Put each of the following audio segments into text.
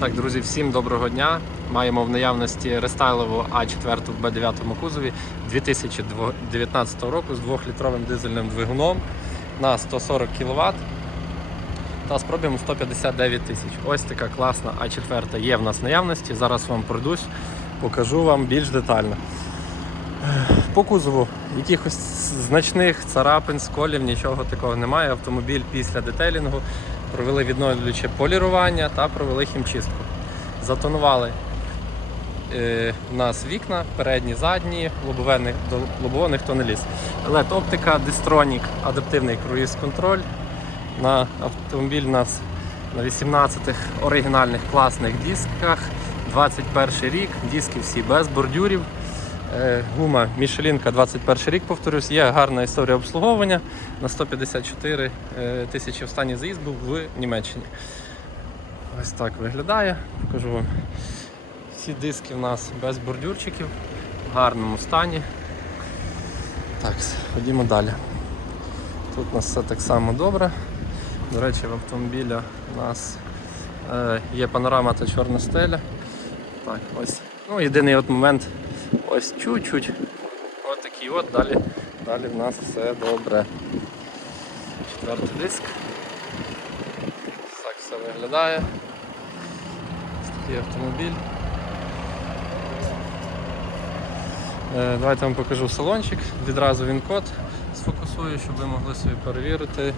Так, друзі, всім доброго дня. Маємо в наявності рестайлову А4 в Б9 кузові 2019 року з 2-літровим дизельним двигуном на 140 кВт та з пробігом 159 тисяч. Ось така класна А4 є в нас в наявності. Зараз вам пройдусь, покажу вам більш детально. По кузову якихось значних царапин, сколів, нічого такого немає. Автомобіль після детейлінгу провели відновлююче полірування та провели хімчистку. Затонували е, у нас вікна, передні, задні, лобове не- до лобового ніхто не ліз. LED оптика, Distronic, адаптивний круїз-контроль. На автомобіль у нас на 18 оригінальних класних дисках. 21 рік, диски всі без бордюрів. Е, Гума Мішелінка 21 рік, повторюсь, є гарна історія обслуговування. На 154 е, тисячі останній заїзд був в Німеччині. Ось так виглядає. Покажу вам. Всі диски в нас без бордюрчиків, в гарному стані. Так, ходімо далі. Тут у нас все так само добре. До речі, в автомобіля у нас е, є панорама та чорна стеля. Так, ось. Ну, єдиний от момент ось чуть-чуть. От такий от, далі, далі в нас все добре. Четвертий диск. Так все виглядає. Ось такий автомобіль. Е, Давайте вам покажу салончик. Відразу він код сфокусую, щоб ви могли собі перевірити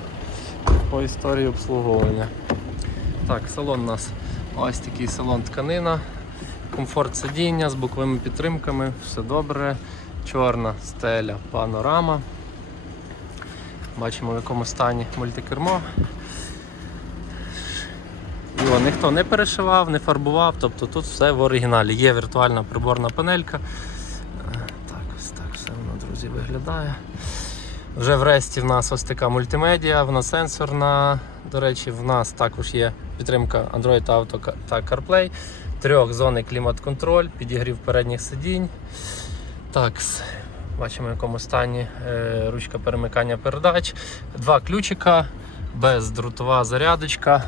по історії обслуговування. Так, салон у нас ось такий салон тканина, комфорт сидіння з боковими підтримками, все добре. Чорна стеля, панорама. Бачимо в якому стані мультикермо. Його ніхто не перешивав, не фарбував, тобто тут все в оригіналі. Є віртуальна приборна панелька. Так, ось так все воно, друзі, виглядає. Вже в ресті в нас ось така мультимедіа, вона сенсорна. До речі, в нас також є підтримка Android Auto та CarPlay, трьохзонний клімат-контроль, підігрів передніх сидінь. Так, бачимо в якому стані е, ручка перемикання передач. Два ключика, бездрутова зарядочка.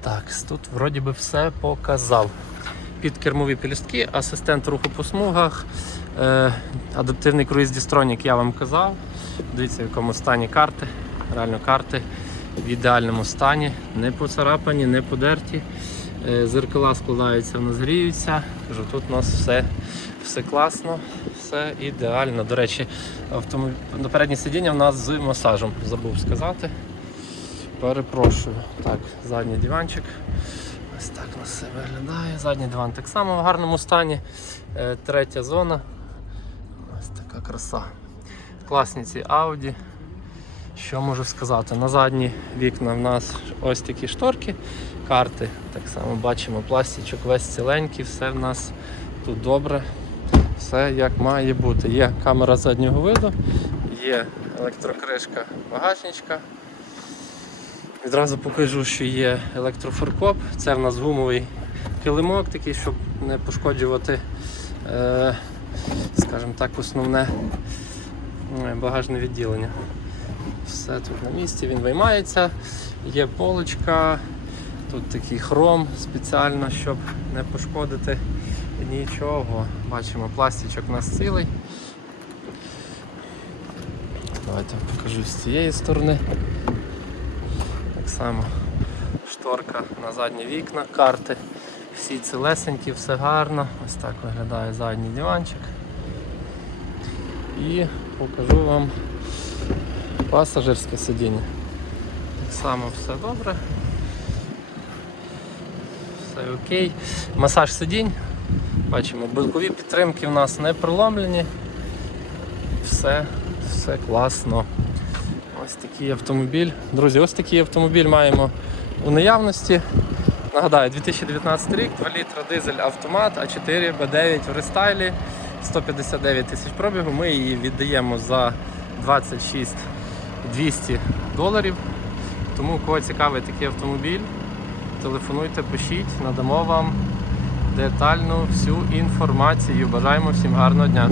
Так, тут вроді би все показав. Підкермові пелюстки, асистент руху по смугах, е, адаптивний круїз Distronic я вам казав. Дивіться, в якому стані карти. Реально карти в ідеальному стані, не поцарапані, не подерті. Е, Зеркала складаються, в нас гріються. Кажу, тут у нас все, все класно, все ідеально. До речі, автомобіль... на переднє сидіння в нас з масажем, забув сказати. Перепрошую. Так, задній диванчик. Ось так у нас все виглядає. Задній диван так само в гарному стані. Е, Третя зона. Ось така краса. Класні ці Audi. Що можу сказати? На задні вікна в нас ось такі шторки, карти. Так само бачимо, пластичок весь ціленький, все в нас тут добре. Все як має бути. Є камера заднього виду, є електрокришка багажничка. Відразу покажу, що є електрофоркоп. Це в нас гумовий килимок, такий, щоб не пошкоджувати, е, скажімо так, основне е, багажне відділення. Все тут на місці, він виймається, є полочка, тут такий хром спеціально, щоб не пошкодити нічого. Бачимо, пластичок у нас цілий. Давайте покажу з цієї сторони. Так само шторка на задні вікна, карти. Всі цілесенькі, все гарно. Ось так виглядає задній диванчик. І покажу вам пасажирське сидіння. Так само все добре. Все окей. Масаж сидінь. Бачимо, бокові підтримки в нас не проломлені. Все, все класно. Ось такий автомобіль. Друзі, ось такий автомобіль маємо у наявності. Нагадаю, 2019 рік, 2 літра дизель автомат, А4 Б9 в рестайлі, 159 тисяч пробігу. Ми її віддаємо за 26 200 доларів. Тому кого цікавий такий автомобіль, телефонуйте, пишіть, надамо вам детальну всю інформацію. Бажаємо всім гарного дня.